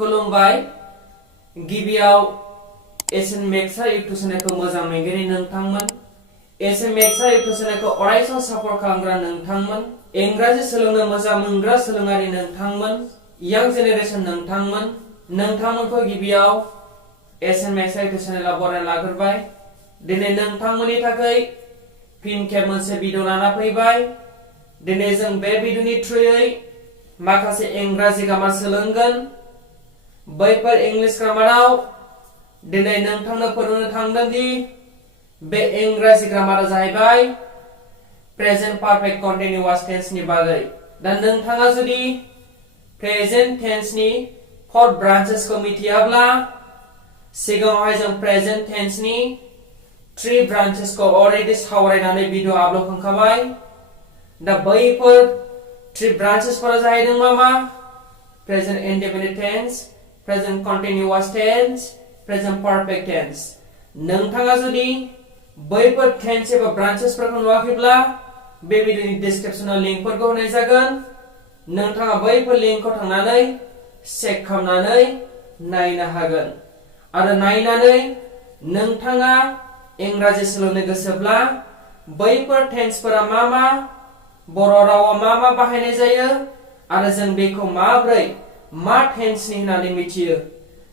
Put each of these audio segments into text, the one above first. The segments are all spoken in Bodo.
खुलुमबाय गिबियाव एसेन मेक्सा इउटुब चेनेलखौ मोजां मोनगिरि नोंथांमोन एसेन मेक्सा इउटुब चेनेलखौ अरायसम सापर्ट खालामग्रा नोंथांमोन इंराजि सोलोंनो मोजां मोनग्रा सोलोंगिरि नोंथांमोन यां जेनेरेशन नोंथांमोनखौ गिबियाव एसेन मेक्सा इउटुब चेनेलाव बरायना लाग्रोबाय दिनै नोंथांमोननि थाखाय फिन खेब मोनसे भिडिअ लाना फैबाय दिनै जों बे भिडिअनि थ्रुयै माखासे इंराजि ग्रामार सोलोंगोन बैफोर इंलिश ग्रामाराव दिनै नोंथांनो फोरोंनो थांदों दि बे इंराजि ग्रामारा जाहैबाय प्रेजेंट पारफेक्ट कन्टिन्युअस टेंस नि बागै दा नोंथाङा जुदि प्रेजेंट टेंस नि फोर ब्रांचेस को मिथियाब्ला सिगाङावहाय जों प्रेजेंट टेंस नि 3 ब्रांचेस को अलरेडी सावरायनानै भिडिअ आपलोड खालामखाबाय दा बैफोर 3 ब्रांचेस फोरा जाहैदों मा present indefinite tense present continuous tense present perfect tense नोंथाङा जुदि बैफोर टेंस एबा ब्रांचेस फोरखौ नुवाखैब्ला बे भिडिअनि डिस्क्रिप्शनाव लिंकफोरखौ होनाय जागोन नोंथाङा बैफोर लिंकखौ थांनानै चेक खालामनानै नायनो हागोन आरो नायनानै नोंथाङा इंराजि सोलोंनो गोसोब्ला बैफोर टेंसफोरा मा बर' रावाव मा बाहायनाय जायो आरो जों बेखौ माब्रै मा टेंसनि होननानै मिथियो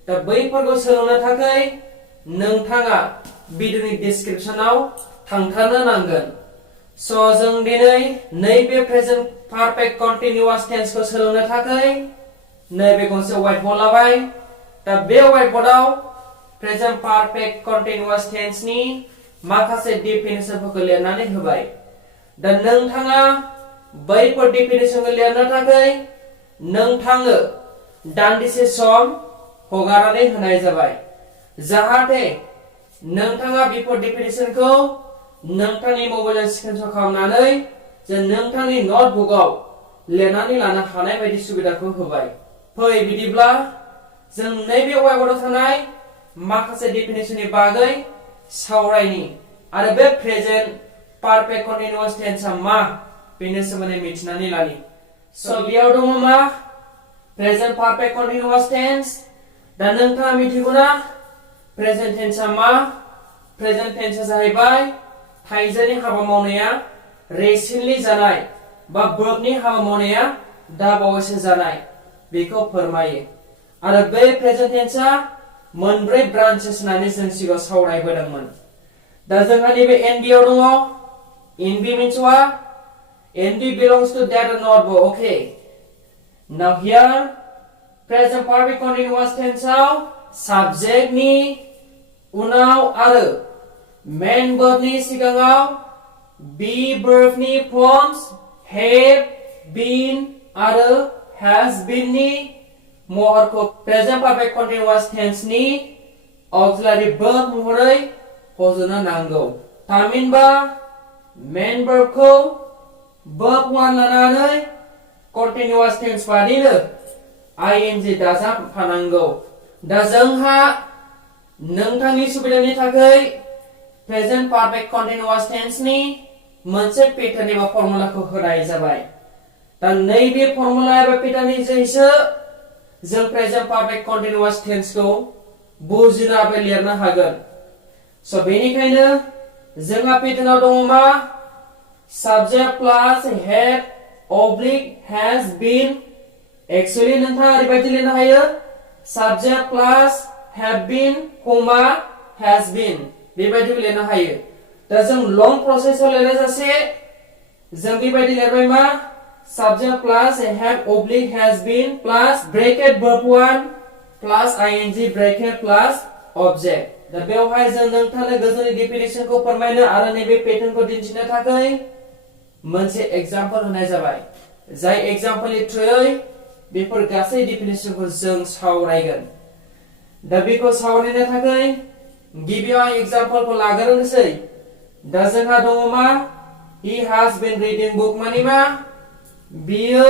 दा बैफोरखौ सोलोंनो थाखाय नोंथाङा भिडिअनि डिस्क्रिप्शनाव थांथारनो नांगोन स' जों दिनै नैबे प्रेजेंट पारफेक्ट कन्टिन्युअस टेंसखौ सोलोंनो थाखाय नैबे गंसे व्हाइट बोर्ड लाबाय दा बे व्हाइट बोर्डआव प्रेजेंट पारफेक्ट कन्टिन्युअस टेंसनि माखासे डेफिनेशनफोरखौ लिरनानै होबाय दा नोंथाङा बैफोर डेफिनेशनखौ लिरनो थाखाय नोंथांनो दान्दिसे सम हगारनानै होनाय जाबाय जाहाथे नोंथाङा बेफोर डेफिनेशनखौ नोंथांनि मबाइलजों स्क्रिनशट खालामनानै जे नोंथांनि नोटबुकआव लिरनानै लानो हानाय बायदि सुबिदाखौ होबाय फै बिदिब्ला जों नैबे व्हाइटबोर्डआव थानाय माखासे डेफिनेशननि बागै सावरायनि आरो बे प्रेजेंट पारफेक्ट कन्टिन्युअस टेंसआ मा बेनि सोमोन्दै मिथिनानै लानि स' बेयाव दङ मा प्रेजेंट पारफेक्ट कन्टिन्युअस टेंस दा नोंथाङा मिथिगौना प्रेजेंट टेंसआ मा प्रेजेंट टेंसआ जाहैबाय थाइजोनि हाबा मावनाया रिसेन्टलि जानाय बा वर्बनि हाबा मावनाया दा बावैसो जानाय बेखौ फोरमायो आरो बे प्रेजेंट टेंसआ मोनब्रै ब्रांचेस होननानै जों सिगाङाव सावरायबोदोंमोन दा जोंहा नैबे एनबिआव दङ एनबि means what एनबि belongs to that or not okay now here present perfect continuous tense आव subject नि उनाव आरो main verb नि सिगाङाव be verb नि forms have been आरो has been नि महरखौ present perfect continuous tense नि auxiliary verb महरै फज'नो नांगौ थामहिनबा main verb खौ verb 1 लानानै continuous tense बादिनो ing दाजाबफानांगौ दा जोंहा नोंथांनि सुबिदानि थाखाय present perfect continuous tense नि मोनसे पेटार्न एबा फर्मुलाखौ होनाय जाबाय दा नैबे फर्मुला एबा पेटार्ननि जोहैसो जों present perfect continuous tense खौ बुजिनो आरो लिरनो हागोन स' बेनिखायनो जोंहा पेटार्नआव दङ मा subject plus have oblique has been actually नोंथाङा ओरैबायदि लिरनो हायो subject plus have been comma has been बेबायदि लिरनो हायो दा जों लं प्रसेसआव लिरजासे जों बेबायदि लिरबाय मा subject plus have oblique has been plus bracket verb 1 plus ing bracket plus object दा बेवहाय जों नोंथांनो गोजौनि डेफिनेशनखौ फोरमायनो आरो नैबे पेटार्नखौ दिन्थिनो थाखाय मोनसे एग्जांपल होनाय जाबाय जाय एग्जांपलनि थ्रुयै बेफोर गासै डेफिनेशनखौ जों सावरायगोन दा बेखौ सावरायनो थाखाय गिबियाव आं एग्जांपलखौ लाग्रोनोसै दा जोंहा दङ मा he has been reading book माने मा बियो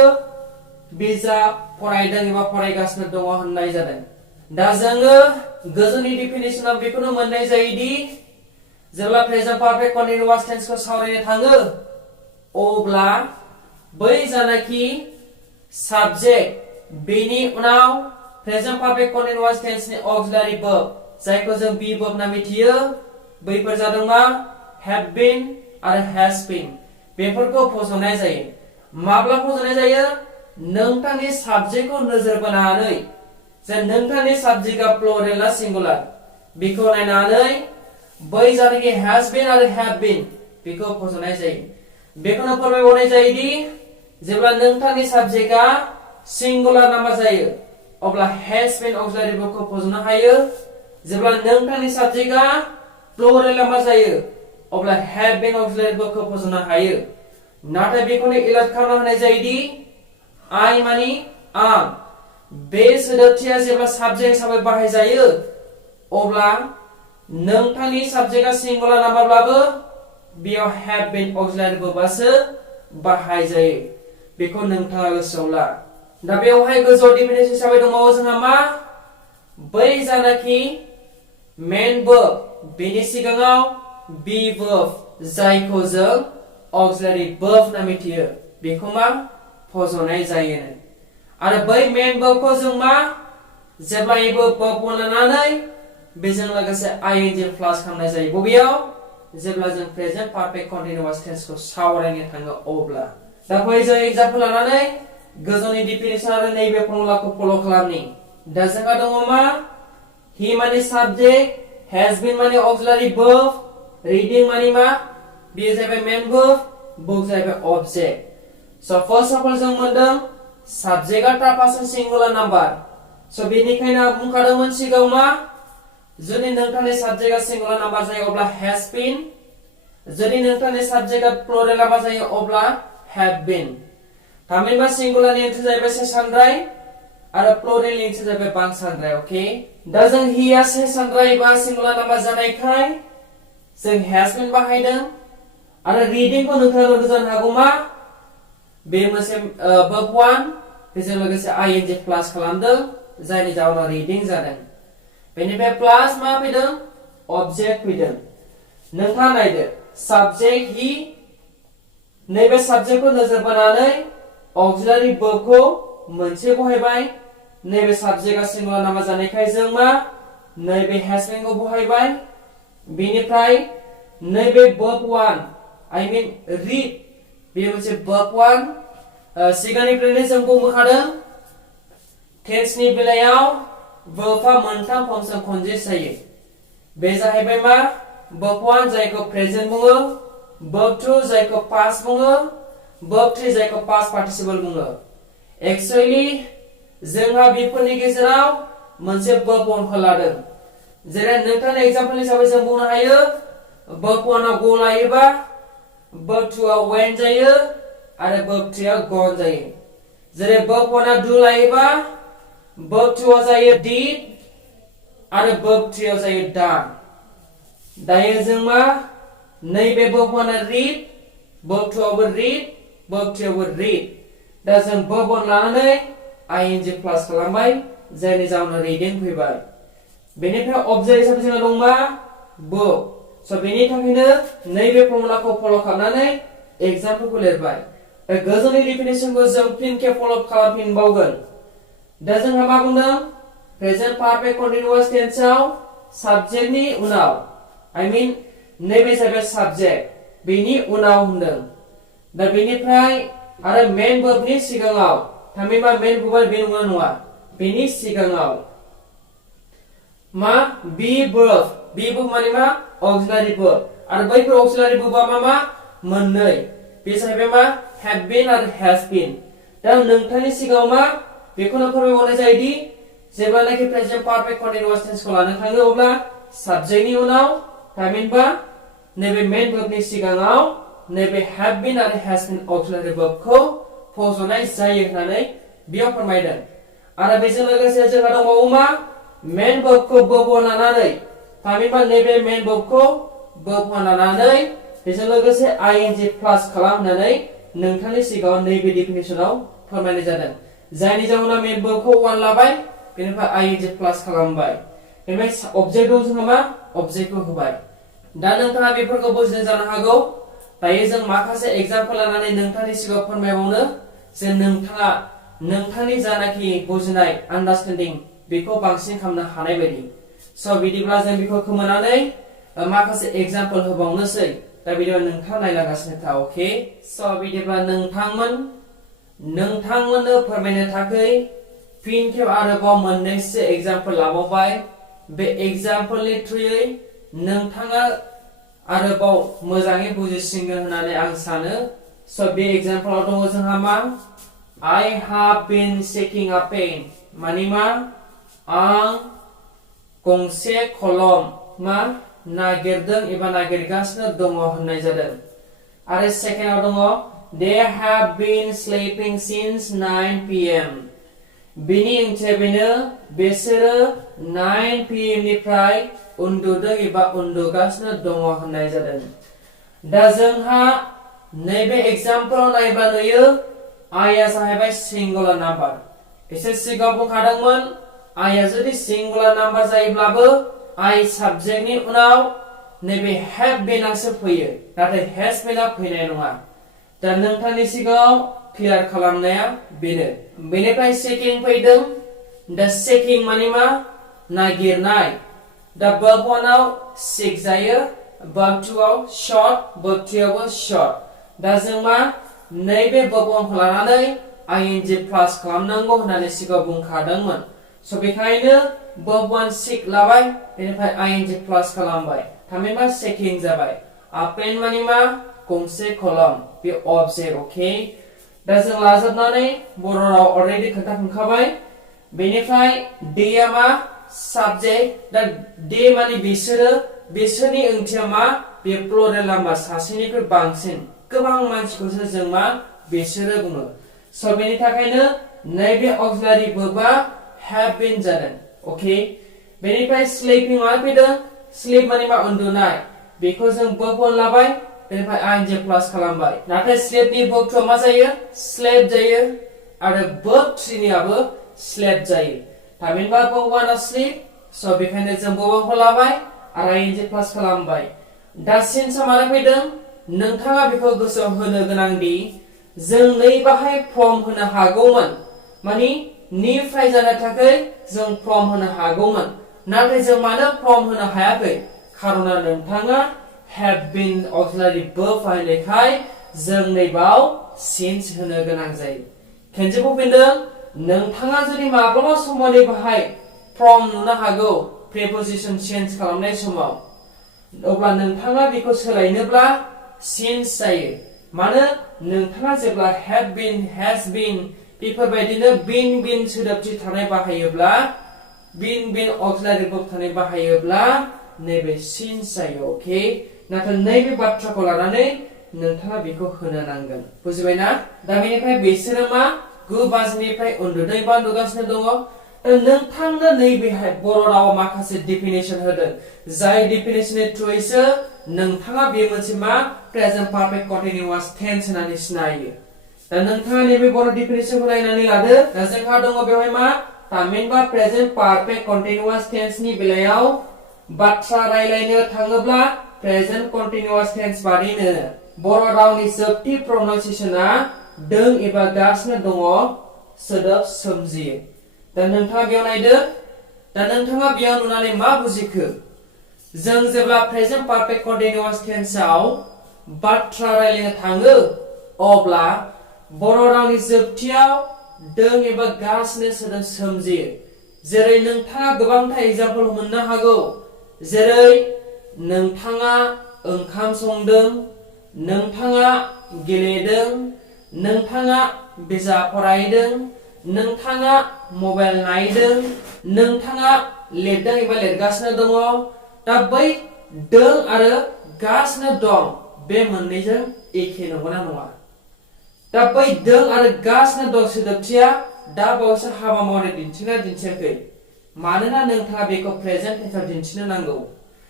बिजाब फरायदों एबा फरायगासिनो दङ होननाय जादों दा जोङो गोजौनि डेफिनेशनाव बेखौनो मोननाय जायोदि जेब्ला प्रेजेंट पारफेक्ट कन्टिन्युअस टेंसखौ सावरायनो थाङो अब्ला बै जानाखि subject बेनि उनाव प्रेजेंट पारफेक्ट कन्टिन्युअस टेंस नि ऑक्सिलरी वर्ब जायखौ जों बी वर्ब ना मिथियो बैफोर जादों मा have been आरो has been बेफोरखौ फसंनाय जायो माब्ला फसंनाय जायो नोंथांनि साबजेक्टखौ नोजोर बोनानै जे नोंथांनि साबजेक्टआ प्लुरेल ना सिंगुलार बेखौ नायनानै बै जायखि has been आरो have been बेखौ फसंनाय जायो बेखौनो फोरमायबावनाय जायोदि जेब्ला नोंथांनि साबजेक्टआ सिंगुलार नाम्बार जायो अब्ला has been ऑक्सिलरी वर्बखौ फसंनो हायो जेब्ला नोंथांनि साबजेक्टआ प्लुरेल नाम्बार जायो अब्ला have been ऑक्सिलरी वर्बखौ फसंनो हायो नाथाय बेखौनो एलार्ट खालामना होनाय जायोदि I मानि आं बे सोदोबथिया जेब्ला साबजेक्ट हिसाबै बाहाय जायो अब्ला नोंथांनि साबजेक्टआ सिंगुलार नाम्बारब्लाबो बेयाव have been ऑक्सिलरी वर्बआसो बाहाय जायो बेखौ नोंथाङा गोसोआव ला दा बेवहाय गोजौ डिफिनिसन हिसाबै दंबावो जोंहा मा बै जानाखि मेन वर्ब बेनि सिगाङाव बी वर्ब जायखौ जों ऑक्सिलरी वर्ब होनना मिथियो बेखौ मा फसंनाय जायो आरो बै मेन वर्बखौ जों मा जेब्लायबो वर्ब लानानै बेजों लोगोसे ing प्लास खालामनाय जायो बबेयाव जेब्ला जों प्रेजेंट पारफेक्ट कन्टिन्युअस टेंसखौ सावरायनो थाङो अब्ला दा फै जों एग्जाम्पल लानानै गोजौनि डिफिनिसन आरो नैबे फर्मुलाखौ फलो खालामनि दा जोंहा दङ मा he माने साबजेक्ट has been माने ऑक्सिलरी वर्ब reading माने मा बेयो जाबाय मेन वर्ब book जाबाय object so first of all जों मोनदों साबजेक्टआ थाफासो सिंगुलार नाम्बार सो बेनिखायनो आं बुंखादोंमोन सिगाङाव मा जुदि नोंथांनि साबजेक्टआ सिंगुलार नाम्बार जायो अब्ला has been जुदि नोंथांनि साबजेक्टआ प्लुरेल नाम्बार जायो अब्ला have been थामहिनबा सिंगुलारनि ओंथिया जाहैबाय से सानद्राय आरो प्लुरेलनि ओंथिया जाहैबाय बांसानद्राय ओके दा जों हिया से सानद्राय बा सिंगुलार नाम्बार जानायखाय जों has been बाहायदों आरो रिडिंखौ नोंथाङा नुदों जानो हागौ मा बे मोनसे वर्ब 1 बेजों लोगोसे ing प्लास खालामदों जायनि जाउनाव रिडिं जादों बेनिफ्राय प्लास मा फैदों ऑब्जेक्ट फैदों नोंथाङा नायदो साबजेक्ट ही नैबे साबजेक्टखौ नोजोर बोनानै ऑक्सिलरी वर्बखौ मोनसे बहायबाय नैबे साबजेक्टआ सिंगुलार नाम्बार जानायखाय जों मा नैबे has been खौ बहायबाय बेनिफ्राय नैबे वर्ब 1 I mean read बे मोनसे वर्ब 1 सिगांनिफ्रायनो जों बुंबोखादों टेन्सनि बेलायाव वर्बआ मोनथाम फर्मजों कन्जेक्ट जायो बे जाहैबाय मा वर्ब 1 जायखौ प्रेजेन्ट बुङो वर्ब 2 जायखौ पास्ट बुङो वर्ब 3 जायखौ पास्ट पार्टिसिपल बुङो एक्चुअली जोंहा बेफोरनि गेजेराव मोनसे वर्ब 1 खौ लादों जेरै नोंथांनि एग्जाम्पल हिसाबै जों बुंनो हायो वर्ब 1 आव go लायोबा वर्ब 2 आव went जायो आरो वर्ब 3 आव gone जायो जेरै वर्ब 1 आव do लायोबा वर्ब 2 आव जायो did आरो वर्ब 3 आव जायो done दायो जों मा नैबे वर्ब 1 आ read वर्ब 2 आवबो read वर्ब 3 आवबो read दा जों वर्ब 1 लानानै ing प्लास खालामबाय जायनि जाउनाव रिडिं फैबाय बेनिफ्राय ऑब्जेक्ट हिसाबै जोंहा दं मा वर्ब सो बेनि थाखायनो नैबे फर्मुलाखौ फलो खालामनानै एग्जाम्पलखौ लिरबाय दा गोजौनि डिफिनिसनखौ जों फिन खेब फलो खालामफिनबावगोन दा जोंहा मा बुंदों प्रेजेन्ट पारफेक्ट कन्टिन्युअस टेन्सआव साबजेक्टनि उनाव I mean नैबे जाबाय साबजेक्ट बेनि उनाव होनदों दा बेनिफ्राय आरो मेन वर्बनि सिगाङाव थामहिनबा मेन वर्बआ बे नङा नङा बेनि सिगाङाव मा बी वर्ब माने मा ऑक्सिलरी वर्ब आरो बैफोर ऑक्सिलरी वर्बआ मा मोननै बे जाहैबाय मा have been आरो has been दा नोंथांनि सिगाङाव मा बेखौनो फोरमायबावनाय जायोदि जेब्लानाखि प्रेजेन्ट पारफेक्ट कन्टिन्युअस टेन्सखौ लानो थाङो अब्ला साबजेक्टनि उनाव थामहिनबा नैबे मेन वर्बनि सिगाङाव नैबे have been आरो has been ऑक्सिलरी वर्बखौ फसंनाय जायो होननानै बेयाव फोरमायदों आरो बेजों लोगोसे जोंहा दंबावो मा मेन वर्बखौ वर्ब 1 लानानै थामहिनबा नैबे मेन वर्बखौ वर्ब 1 लानानै बेजों लोगोसे ing प्लास खालामनानै नोंथांनि सिगाङाव नैबे डिफिनिसनाव फोरमायनाय जादों जायनि जाहोनाव मेन वर्बखौ 1 लाबाय बेनिफ्राय ing प्लास खालामबाय बेनिफ्राय ऑब्जेक्टआव जोंहा मा ऑब्जेक्टखौ होबाय दा नोंथाङा बेफोरखौ बुजिनो जानो हागौ दायो जों माखासे एग्जाम्पल लानानै नोंथांनि सिगाङाव फोरमायबावनो जे नोंथाङा नोंथांनि जानाखि बुजिनाय आन्डारस्टेन्डिं बेखौ बांसिन खालामनो हानाय बायदि स' बिदिब्ला जों बेखौ खोमानानै माखासे एग्जाम्पल होबावनोसै दा बिदिबा नोंथाङा नायलांगासिनो था अके स' बिदिब्ला नोंथांमोननो फोरमायनो थाखाय फिन खेब आरोबाव मोननैसो एग्जाम्पल लाबावबाय बे एग्जाम्पलनि थ्रुयै नोंथाङा आरोबाव मोजाङै बुजिसिनगोन होननानै आं सानो स' बे एग्जाम्पलाव दङ जोंहा मा I have been seeking a pen माने मा आं गंसे कलम मा नागिरदों एबा नागिरगासिनो दङ होननाय जादों आरो सेकेन्डआव दङ they have been sleeping since 9 p.m. बिनि ओंथिया बेनो बिसोरो 9 p.m. निफ्राय उन्दुदों एबा उन्दुगासिनो दङ होननाय जादों दा जोंहा नैबे एग्जाम्पलाव नायब्ला नुयो आइया जाहैबाय सिंगुलार नाम्बार एसे सिगाङाव बुंखादोंमोन आइया जुदि सिंगुलार नाम्बार जायोब्लाबो आइ साबजेक्टनि उनाव नैबे have beenआसो फैयो नाथाय has beenआ फैनाय नङा दा नोंथांनि सिगाङाव क्लियार खालामनाया बेनो बेनिफ्राय सेकिं फैदों दा सेकिं माने मा नागिरनाय दा verb 1 आव seek जायो verb 2 आव short verb 3 आवबो short दा जों मा नैबे verb 1 खौ लानानै ing प्लास खालामनांगौ होननानै सिगाङाव बुंखादोंमोन स' बेखायनो verb 1 seek लाबाय बेनिफ्राय ing प्लास खालामबाय थामहिनबा सेकिं जाबाय a pen माने मा गंसे कलम बे ऑब्जेक्ट ओके दा जों लाजोबनानै बर' राव अलरेडि खोन्थाखांखाबाय बेनिफ्राय डेआ मा साबजेक्ट दा डे माने बिसोरनि ओंथिया मा बे प्लुरेल नाम्बार सासेनिख्रुइ बांसिन गोबां मानसिखौसो जों मा बिसोरो बुङो स' बेनि थाखायनो नैबे ऑक्सिलारि वर्बआ have been जादों ओके बेनिफ्राय स्लीपिं मा फैदों स्लीप माने मा उन्दुनाय बेखौ जों verb 1 लाबाय बेनिफ्राय ing प्लास खालामबाय नाथाय स्लीपनि verb 2 मा जायो स्लेप जायो आरो verb 3 नियाबो स्लेप जायो थामहिनबा verb 1 आ स्लीप स' बेखायनो जों verb 1 खौ लाबाय आरो ing प्लास खालामबाय दा सिन्सआ माने फैदों नोंथाङा बेखौ गोसोआव होनो गोनांदि जों नै बाहाय फ्रम होनो हागौमोन माने निफ्राय जानो थाखाय जों फ्रम होनो हागौमोन नाथाय जों मानो फ्रम होनो हायाखै खारना नोंथाङा have been auxiliary verb बाहायनायखाय जों नैबाव since होनो गोनां जायो खेनसे बुंफिनदों नोंथाङा जुदि माब्लाबा समाव बाहाय फ्रम नुनो हागौ प्रिप'जिशन चेन्ज खालामनाय समाव अब्ला नोंथाङा बेखौ सोलायनोब्ला since जायो मानो नोंथाङा जेब्ला have been has been बेफोरबायदिनो been सोदोबथि थानाय बाहायोब्ला been auxiliary verb थानाय बाहायोब्ला नैबे since जायो ओके नाथाय नैबे बाथ्राखौ लानानै नोंथाङा बेखौ होनो नांगोन बुजिबायना दा बेनिफ्राय बिसोरो मा 9 बाजिनिफ्राय उन्दुदों बा उन्दुगासिनो दङ नोंथांनो नैबेहाय बर' रावाव माखासे डेफिनेसन होदों जाय डेफिनेसननि थ्रुयैसो नोंथाङा बे मोनसे मा प्रेजेन्ट पारफेक्ट कन्टिनिउआस टेन्स होननानै सिनायो दा नोंथाङा नैबे बर' डेफिनेसनखौ नायनानै लादो दा जोंहा दङ बेवहाय मा थामहिनबा प्रेजेन्ट पारफेक्ट कन्टिनिउआस टेन्सनि बेलायाव बाथ्रा रायलायनो थाङोब्ला प्रेजेन्ट कन्टिनिउआस टेन्स बादिनो बर' रावनि जोबथि प्रनाउन्सिएशनआ दों एबा गासिनो दङ सोदोब सोमजियो दा नोंथाङा बेयाव नायदो दा नोंथाङा बेयाव नुनानै मा बुजिखो जों जेब्ला प्रेजेन्ट पारफेक्ट कन्टिनिउआस टेन्सआव बाथ्रा रायलायनो थाङो अब्ला बर' रावनि जोबथियाव दों एबा गासिनो सोदोब सोमजियो जेरै नोंथाङा गोबांथार एग्जाम्पल मोननो हागौ जेरै नोंथाङा ओंखाम संदों नोंथाङा गेलेदों नोंथाङा बिजाब फरायदों नोंथाङा मबाइल नायदों नोंथाङा लिरदों एबा लिरगासिनो दङ दा बै दों आरो गासिनो दं बे मोननैजों एखे नंगौना नङा दा बै दों आरो गासिनो दं सोदोबथिया दा बावैसो हाबा मावनाय दिन्थिना दिन्थियाखै मानोना नोंथाङा बेखौ प्रेजेन्ट टेन्सआव दिन्थिनो नांगौ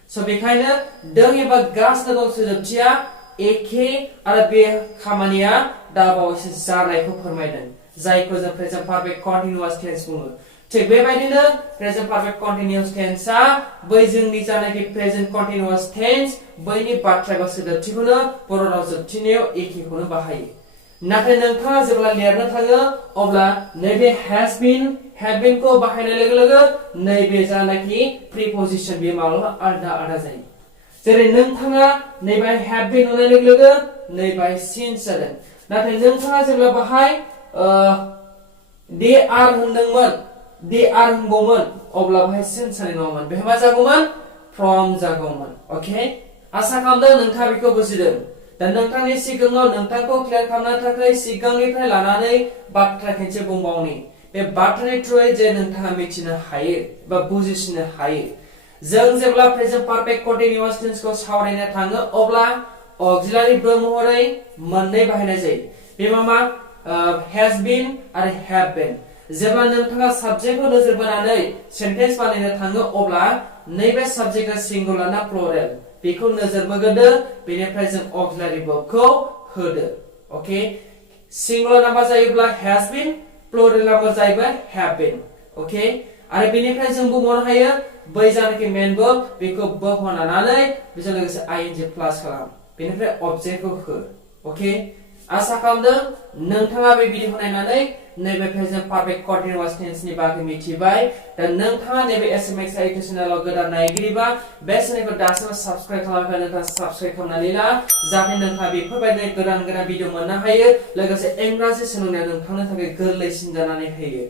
स' बेखायनो दों एबा गासिनो दं सोदोबथिया एखे आरो बे खामानिया दा बावैसो जानायखौ फोरमायदों जायखौ जों प्रेजेन्ट पारफेक्ट कन्टिनिउआस टेन्स बुङो थिग बेबायदिनो प्रेजेन्ट पारफेक्ट कन्टिनिउआस टेन्सआ बै जोंनि जानाखि प्रेजेन्ट कन्टिनिउआस टेन्स बैनि बाथ्रा एबा सोदोबथिखौनो बर' राव जोबथिनायाव एखेखौनो बाहायो नाथाय नोंथाङा जेब्ला लिरनो थाङो अब्ला नैबे has been को बाहायनाय लोगो लोगो नैबे जानाखि प्रिपोजिशन बे माब्लाबा आलादा आलादा जायो जेरै नोंथाङा नैबे have been होनाय लोगो लोगो नैबे since जादों नाथाय नोंथाङा जेब्ला बाहाय they are होनदोंमोन they are होनगौमोन अब्ला बाहाय since जानाय नङामोन बेहाय मा जागौमोन from जागौमोन ओके आसा खालामदों नोंथाङा बेखौ बुजिदों दा नोंथांनि सिगाङाव नोंथांखौ क्लियार खालामनो थाखाय सिगांनिफ्राय लानानै बाथ्रा खेनसे बुंबावनि बे बाथ्रानि थ्रुयै जे नोंथाङा मिथिनो हायो बा बुजिसिनो हायो जों जेब्ला प्रेजेन्ट पारफेक्ट कन्टिन्युअस टेन्सखौ सावरायनो थाङो अब्ला ऑक्सिलियारी वर्ब महरै मोननै बाहायनाय जायो बे मा has been आरो have been जेब्ला नोंथाङा साबजेक्टखौ नोजोर बोनानै सेन्टेन्स बानायनो थाङो अब्ला नैबे साबजेक्टआ सिंगुलार ना प्लुरेल बेखौ नोजोर बोग्रोदो बेनिफ्राय जों ऑक्सिलियारी वर्बखौ होदो ओके सिंगुलार नाम्बार जायोब्ला has been प्लुरेल नाम्बार जायोब्ला have been ओके आरो बेनिफ्राय जों बुंनो हायो बै जानाखि मेन वर्ब बेखौ वर्ब होनानै बेजों लोगोसे ing प्लास खालाम बेनिफ्राय ऑब्जेक्टखौ हो ओके आसा खालामदों नोंथाङा बे भिडिअखौ नायनानै नैबे प्रेजेन्ट पारफेक्ट कन्टिन्युअस टेन्सनि बागै मिथिबाय दा नोंथाङा नैबे एसएमएक्स आइटि चेनेलाव गोदान नायगिरिबा बे चेनेलखौ दासिम साबस्क्राइब खालामाखै नोंथाङा साबस्क्राइब खालामनानै ला जाहाथे नोंथाङा बेफोरबायदि गोदान भिडिअ मोननो हायो लोगोसे इंराजि सोलोंनाया नोंथांनो थाखाय गोरलैसिन जानानै होयो